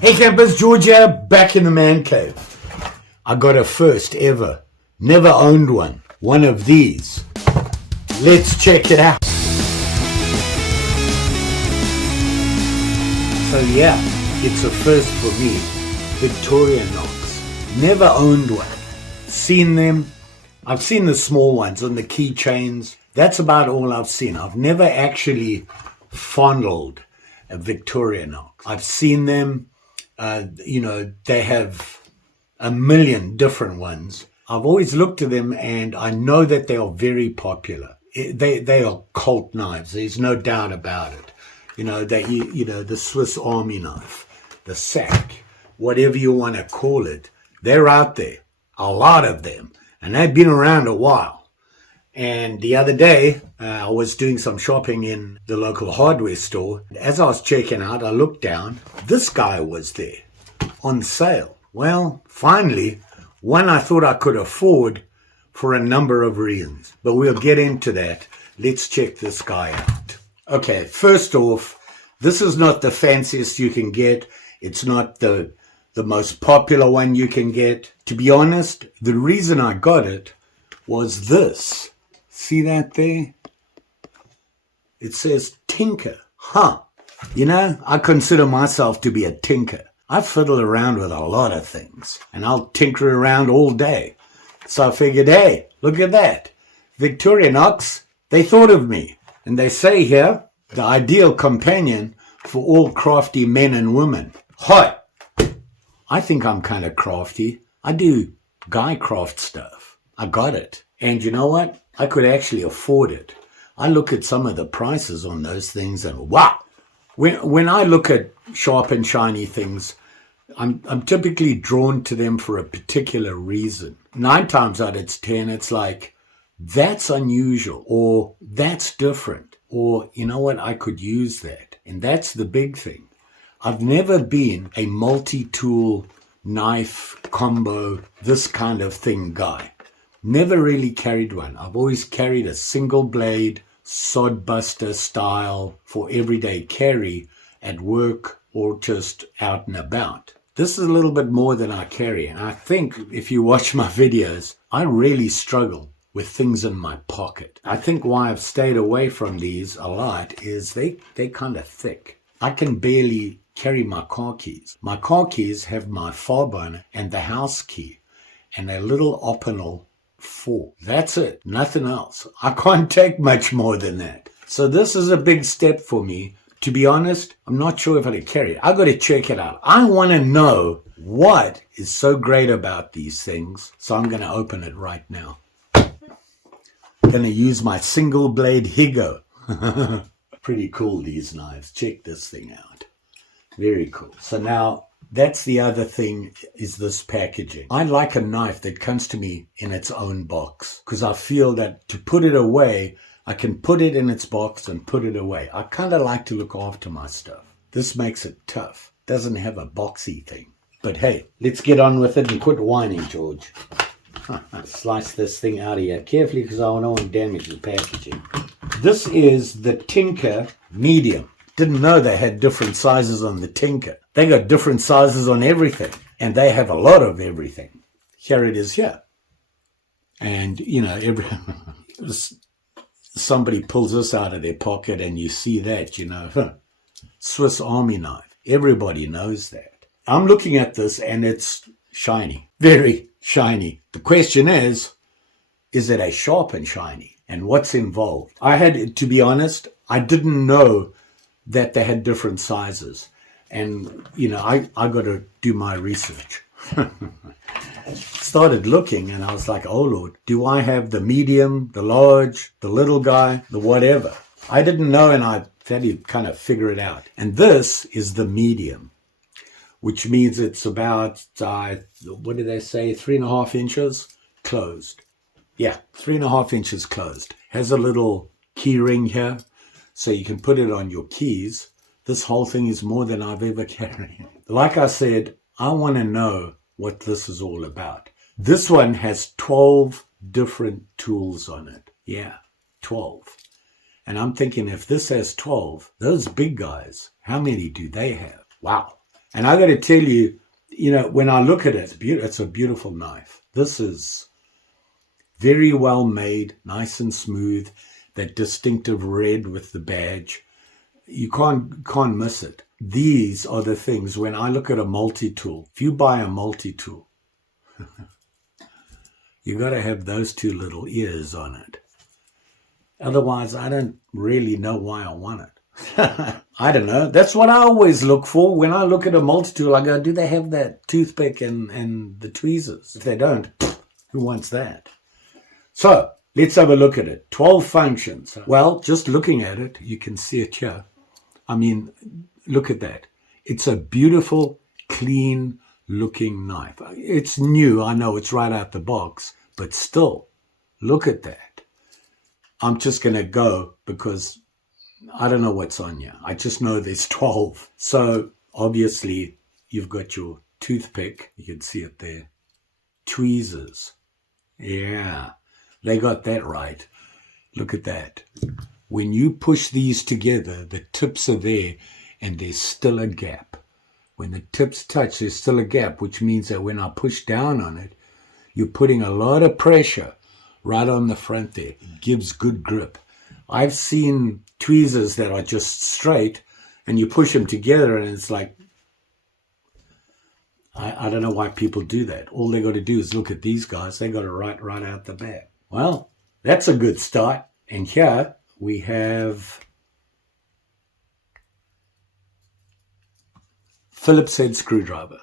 Hey campers, Georgia, back in the man cave. I got a first ever, never owned one of these. Let's check it out. So yeah, it's a first for me. Victorinox, never owned one. Seen them, I've seen the small ones on the keychains. That's about all I've seen. I've never actually fondled a Victorinox. I've seen them. They have a million different ones. I've always looked at them and I know that they are very popular. They are cult knives. There's no doubt about it. The Swiss Army knife, the sack, whatever you want to call it, they're out there. A lot of them. And they've been around a while. And the other day, I was doing some shopping in the local hardware store. As I was checking out, I looked down. This guy was there on sale. Well, finally, one I thought I could afford for a number of reasons. But we'll get into that. Let's check this guy out. Okay, first off, this is not the fanciest you can get. It's not the most popular one you can get. To be honest, the reason I got it was this. See that there? It says tinker. I consider myself to be a tinker. I fiddle around with a lot of things, and I'll tinker around all day. So I figured, hey, look at that. Victorinox, they thought of me. And they say here, the ideal companion for all crafty men and women. Hi. I think I'm kind of crafty. I do guy craft stuff. I got it. And you know what? I could actually afford it. I look at some of the prices on those things and wow! When I look at sharp and shiny things, I'm typically drawn to them for a particular reason. 9 times out of 10, it's like, that's unusual, or that's different, or you know what, I could use that. And that's the big thing. I've never been a multi-tool, knife, combo, this kind of thing guy. Never really carried one. I've always carried a single blade, sodbuster style for everyday carry at work or just out and about. This is a little bit more than I carry. And I think if you watch my videos, I really struggle with things in my pocket. I think why I've stayed away from these a lot is they're kind of thick. I can barely carry my car keys. My car keys have my fob on it and the house key and a little optional fork. That's it. Nothing else. I can't take much more than that. So this is a big step for me. To be honest, I'm not sure if I can carry it. I got to check it out. I want to know what is so great about these things. So I'm going to open it right now. I'm going to use my single blade Higo. Pretty cool, these knives. Check this thing out. Very cool. So now that's the other thing, is this packaging. I like a knife that comes to me in its own box because I feel that to put it away, I can put it in its box and put it away. I kind of like to look after my stuff. This makes it tough. Doesn't have a boxy thing. But hey, let's get on with it and quit whining, George. Slice this thing out of here carefully because I don't want to damage the packaging. This is the Tinker Medium. Didn't know they had different sizes on the Tinker. They got different sizes on everything. And they have a lot of everything. Here it is here. And, somebody pulls this out of their pocket and you see that, Swiss Army knife. Everybody knows that. I'm looking at this and it's shiny. Very shiny. The question is it a sharp and shiny? And what's involved? To be honest, I didn't know that they had different sizes. And, I got to do my research. Started looking and I was like, oh Lord, do I have the medium, the large, the little guy, the whatever? I didn't know and I had to kind of figure it out. And this is the medium, which means it's about, what did they say, 3.5 inches closed. Yeah, 3.5 inches closed. Has a little key ring here, so you can put it on your keys. This whole thing is more than I've ever carried. Like I said, I want to know what this is all about. This one has 12 different tools on it. Yeah, 12. And I'm thinking if this has 12, those big guys, how many do they have? Wow. And I got to tell you, when I look at it, it's a beautiful knife. This is very well made, nice and smooth, that distinctive red with the badge. You can't miss it. These are the things, when I look at a multi-tool, if you buy a multi-tool, you got to have those two little ears on it. Otherwise, I don't really know why I want it. I don't know. That's what I always look for. When I look at a multi-tool, I go, do they have that toothpick and the tweezers? If they don't, who wants that? So, let's have a look at it. 12 functions. Well, just looking at it, you can see it here. I mean, look at that. It's a beautiful, clean looking knife. It's new. I know it's right out the box, but still, look at that. I'm just going to go because I don't know what's on here. I just know there's 12. So obviously you've got your toothpick. You can see it there. Tweezers. Yeah, they got that right. Look at that. When you push these together, the tips are there and there's still a gap. When the tips touch, there's still a gap, which means that when I push down on it, you're putting a lot of pressure right on the front there. It gives good grip. I've seen tweezers that are just straight and you push them together and it's like, I don't know why people do that. All they got to do is look at these guys. They got it right out the back. Well, that's a good start. And here we have Phillips head screwdriver.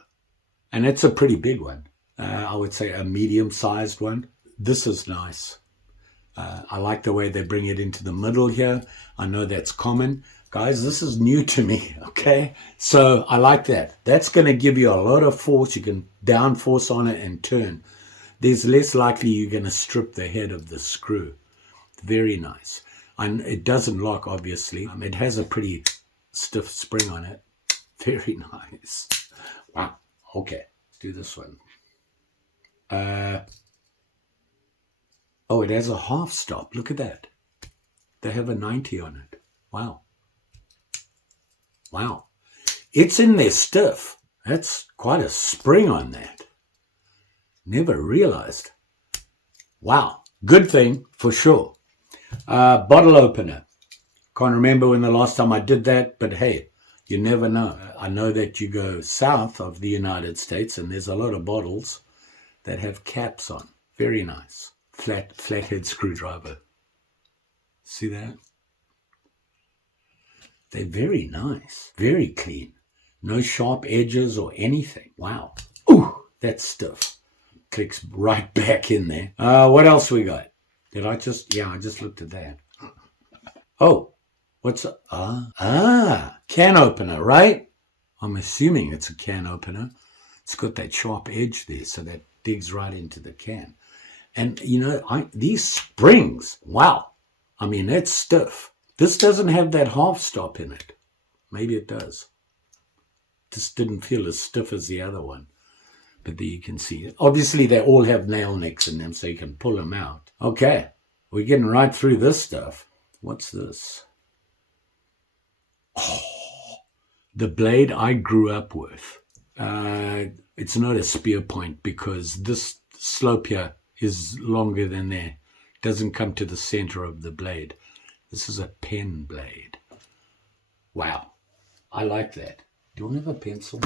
And it's a pretty big one. I would say a medium-sized one. This is nice. I like the way they bring it into the middle here. I know that's common. Guys, this is new to me, okay? So I like that. That's going to give you a lot of force. You can down force on it and turn. There's less likely you're going to strip the head of the screw. Very nice. And it doesn't lock, obviously. It has a pretty stiff spring on it. Very nice. Wow. Okay, let's do this one. Oh, it has a half stop. Look at that. They have a 90 on it. Wow. Wow. It's in there stiff. That's quite a spring on that. Never realized. Wow. Good thing for sure. Bottle opener. Can't remember when the last time I did that, but hey, you never know. I know that you go south of the United States and there's a lot of bottles that have caps on. Very nice. Flathead screwdriver. See that? They're very nice. Very clean. No sharp edges or anything. Wow. Ooh, that's stiff. Clicks right back in there. What else we got? I just looked at that. Oh, what's can opener, right? I'm assuming it's a can opener. It's got that sharp edge there, so that digs right into the can. And, these springs, wow. I mean, that's stiff. This doesn't have that half stop in it. Maybe it does. Just didn't feel as stiff as the other one. But there you can see it. Obviously, they all have nail necks in them, so you can pull them out. Okay, we're getting right through this stuff. What's this? Oh, the blade I grew up with. It's not a spear point because this slope here is longer than there. It doesn't come to the center of the blade. This is a pen blade. Wow. I like that. Do I have a pencil?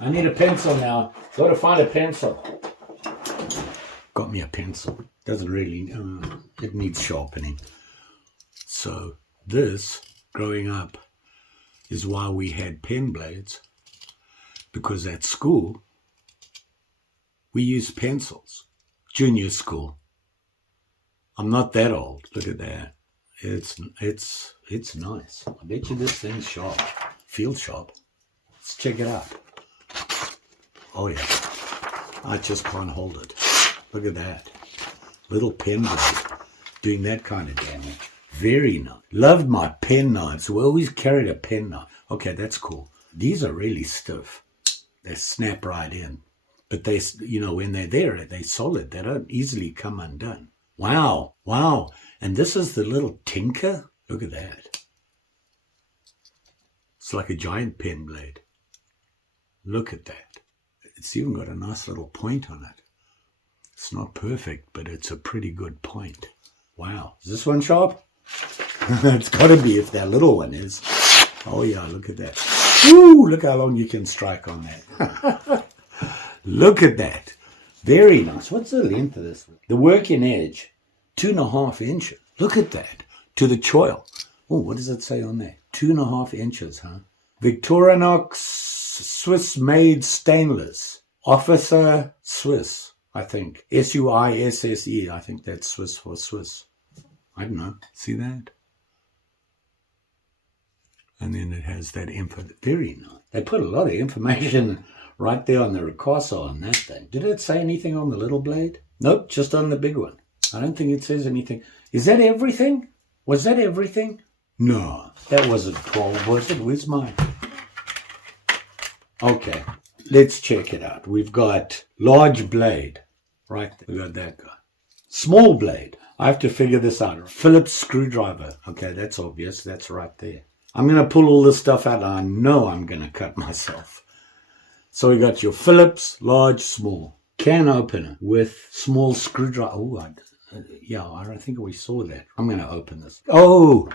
I need a pencil now. Got to find a pencil. Got me a pencil. Doesn't really, it needs sharpening. So this, growing up, is why we had pen blades. Because at school, we used pencils. Junior school. I'm not that old. Look at that. It's nice. I bet you this thing's sharp. Feels sharp. Let's check it out. Oh yeah. I just can't hold it. Look at that. Little pen blade doing that kind of damage. Very nice. Loved my pen knives. We always carried a pen knife. Okay, that's cool. These are really stiff. They snap right in. But they, when they're there, they're solid. They don't easily come undone. Wow. Wow. And this is the little Tinker. Look at that. It's like a giant pen blade. Look at that. It's even got a nice little point on it. It's not perfect, but it's a pretty good point. Wow. Is this one sharp? It's got to be if that little one is. Oh, yeah, look at that. Woo, look how long you can strike on that. Look at that. Very nice. What's the length of this? The working edge, 2.5 inches. Look at that. To the choil. Oh, what does it say on there? 2.5 inches, huh? Victorinox Swiss-made stainless. Officer Swiss, I think. Suisse. I think that's Swiss for Swiss. I don't know. See that? And then it has that info. Very nice. They put a lot of information right there on the ricasso on that thing. Did it say anything on the little blade? Nope, just on the big one. I don't think it says anything. Is that everything? Was that everything? No, that wasn't 12, was it? Where's mine? Okay, let's check it out. We've got large blade. Right there. We got that guy. Small blade. I have to figure this out. Phillips screwdriver. Okay, that's obvious. That's right there. I'm going to pull all this stuff out. I know I'm going to cut myself. So we got your Phillips, large, small. Can opener with small screwdriver. Oh, yeah, I don't think we saw that. I'm going to open this. Oh,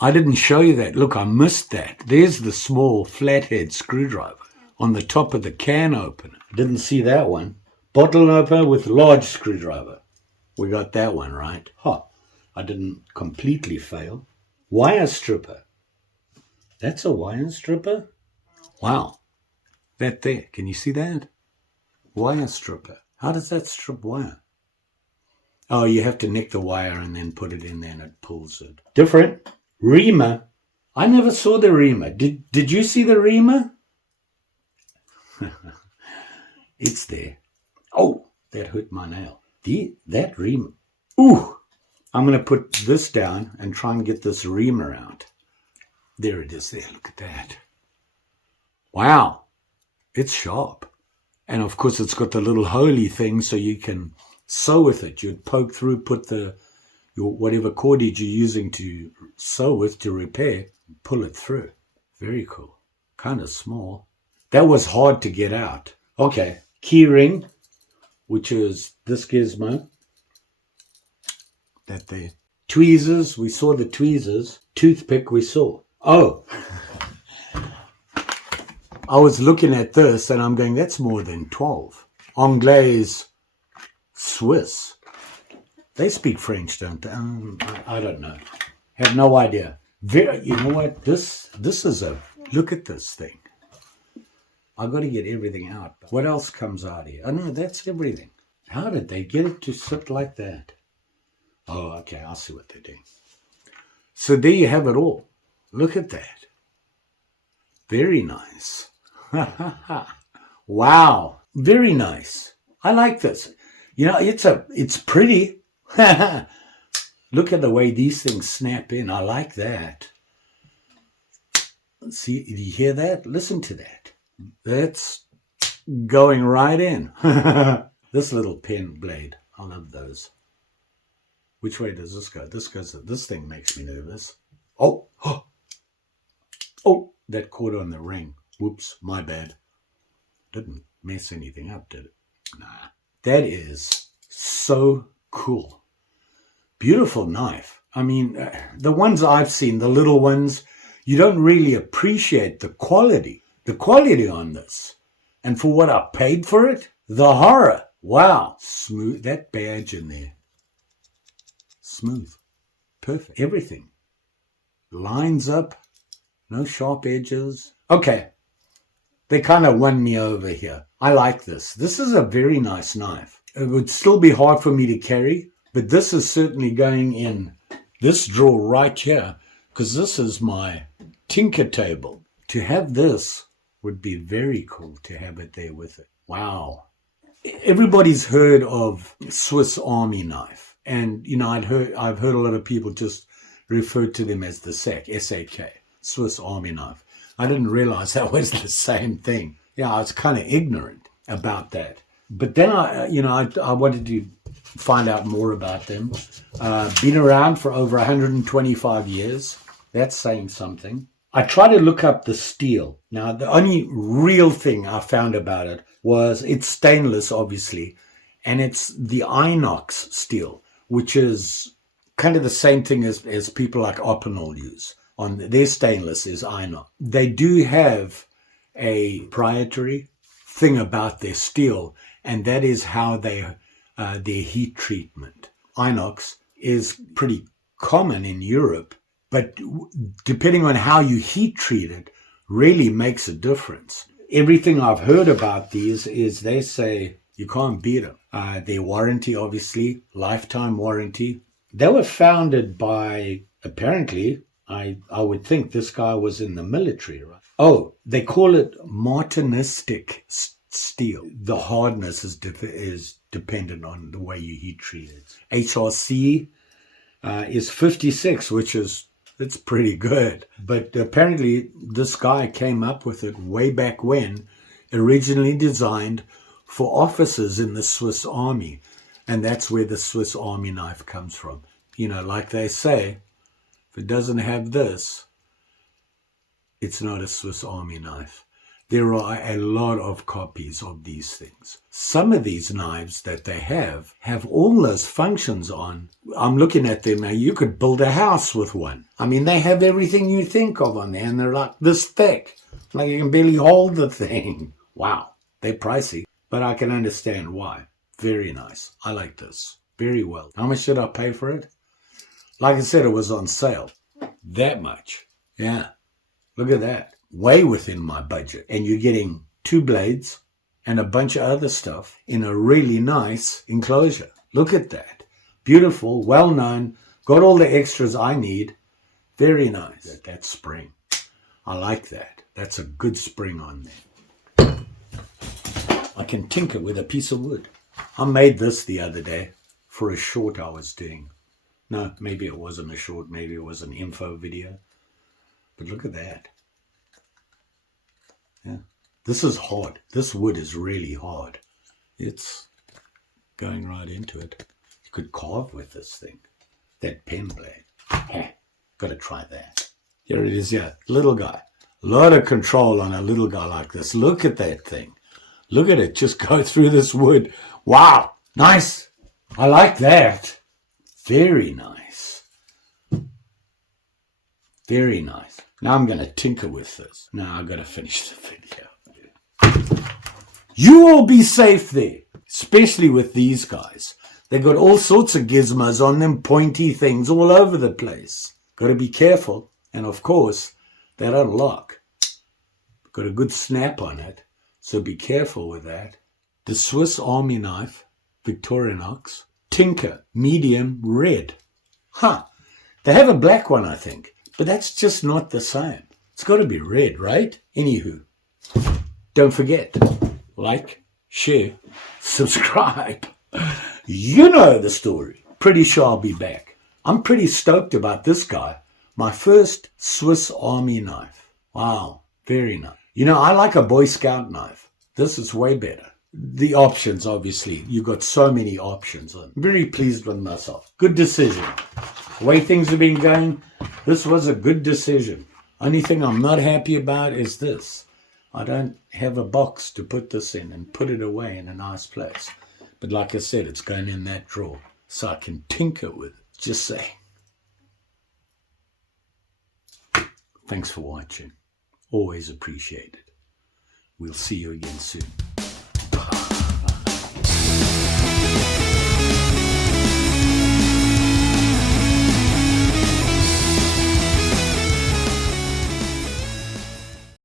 I didn't show you that. Look, I missed that. There's the small flathead screwdriver on the top of the can opener. Didn't see that one. Bottle opener with large screwdriver. We got that one right. Huh. I didn't completely fail. Wire stripper. That's a wire stripper? Wow. That there. Can you see that? Wire stripper. How does that strip wire? Oh, you have to nick the wire and then put it in there and it pulls it. Different. Reamer. I never saw the reamer. Did you see the reamer? It's there. Oh, that hurt my nail. That reamer. Ooh. I'm going to put this down and try and get this reamer out. There it is there. Look at that. Wow. It's sharp. And of course it's got the little holy thing so you can sew with it. You'd poke through, put your whatever cordage you're using to sew with to repair, pull it through. Very cool. Kind of small. That was hard to get out. Okay. Key ring, which is this gizmo. That there. Tweezers. We saw the tweezers. Toothpick we saw. Oh. I was looking at this and I'm going, that's more than 12. Anglaise Swiss. They speak French, don't they? I don't know. Have no idea. You know what? This is look at this thing. I've got to get everything out. What else comes out here? Oh, no, that's everything. How did they get it to sit like that? Oh, okay. I'll see what they're doing. So there you have it all. Look at that. Very nice. Wow. Very nice. I like this. You know, it's pretty. Look at the way these things snap in. I like that. See, do you hear that? Listen to that. That's going right in. This little pen blade. I love those. Which way does this go? This thing makes me nervous. Oh, that caught on the ring. Whoops, my bad. Didn't mess anything up, did it? Nah. That is so cool. Beautiful knife. I mean, the ones I've seen, the little ones, you don't really appreciate the quality on this. And for what I paid for it, the horror. Wow. Smooth. That badge in there. Smooth. Perfect. Everything. Lines up. No sharp edges. Okay. They kind of won me over here. I like this. This is a very nice knife. It would still be hard for me to carry, but this is certainly going in this drawer right here because this is my tinker table. To have this would be very cool to have it there with it. Wow. Everybody's heard of Swiss Army knife. And, you know, I've heard a lot of people just refer to them as the SAK, S-A-K, Swiss Army knife. I didn't realize that was the same thing. Yeah, I was kind of ignorant about that. But then I wanted to find out more about them. Been around for over 125 years. That's saying something. I tried to look up the steel. Now, the only real thing I found about it was it's stainless, obviously, and it's the inox steel, which is kind of the same thing as people like Opinel use. On their stainless is inox. They do have a proprietary thing about their steel, and that is how their heat treatment. Inox is pretty common in Europe, but depending on how you heat treat it really makes a difference. Everything I've heard about these is they say you can't beat them. Their warranty, obviously, lifetime warranty. They were founded by, apparently, I would think this guy was in the military, right? Oh, they call it martinistic steel. The hardness is dependent on the way you heat treat it. HRC is 56, which is, it's pretty good. But apparently this guy came up with it way back when, originally designed for officers in the Swiss Army. And that's where the Swiss Army knife comes from. You know, like they say, if it doesn't have this, it's not a Swiss Army knife. There are a lot of copies of these things. Some of these knives that they have all those functions on. I'm looking at them now. You could build a house with one. I mean, they have everything you think of on there, and they're like this thick. Like you can barely hold the thing. Wow, they're pricey, but I can understand why. Very nice. I like this. Very well. How much did I pay for it? Like I said, it was on sale. That much. Yeah. Look at that. Way within my budget. And you're getting 2 blades and a bunch of other stuff in a really nice enclosure. Look at that. Beautiful, well known, got all the extras I need. Very nice. That spring. I like that. That's a good spring on there. I can tinker with a piece of wood. I made this the other day for a short I was doing. No, maybe it wasn't a short, maybe it was an info video. But look at that. Yeah. This is hard. This wood is really hard. It's going right into it. You could carve with this thing. That pen blade. Got to try that. Here it is, yeah. Little guy. A lot of control on a little guy like this. Look at that thing. Look at it just go through this wood. Wow. Nice. I like that. Very nice. Very nice. Now I'm going to tinker with this. Now I've got to finish the video. You all be safe there, especially with these guys. They got all sorts of gizmos on them, pointy things all over the place. Got to be careful. And of course, they don't lock. Got a good snap on it, so be careful with that. The Swiss Army knife, Victorinox Tinker Medium Red. They have a black one, I think, but that's just not the same. It's got to be red, right? Anywho, don't forget, like, share, subscribe. You know the story. Pretty sure I'll be back. I'm pretty stoked about this guy. My first Swiss Army knife. Wow, very nice. You know, I like a Boy Scout knife. This is way better. The options, obviously. You've got so many options. I'm very pleased with myself. Good decision. The way things have been going, this was a good decision. Only thing I'm not happy about is this. I don't have a box to put this in and put it away in a nice place. But like I said, it's going in that drawer so I can tinker with it. Just saying. Thanks for watching. Always appreciate it. We'll see you again soon.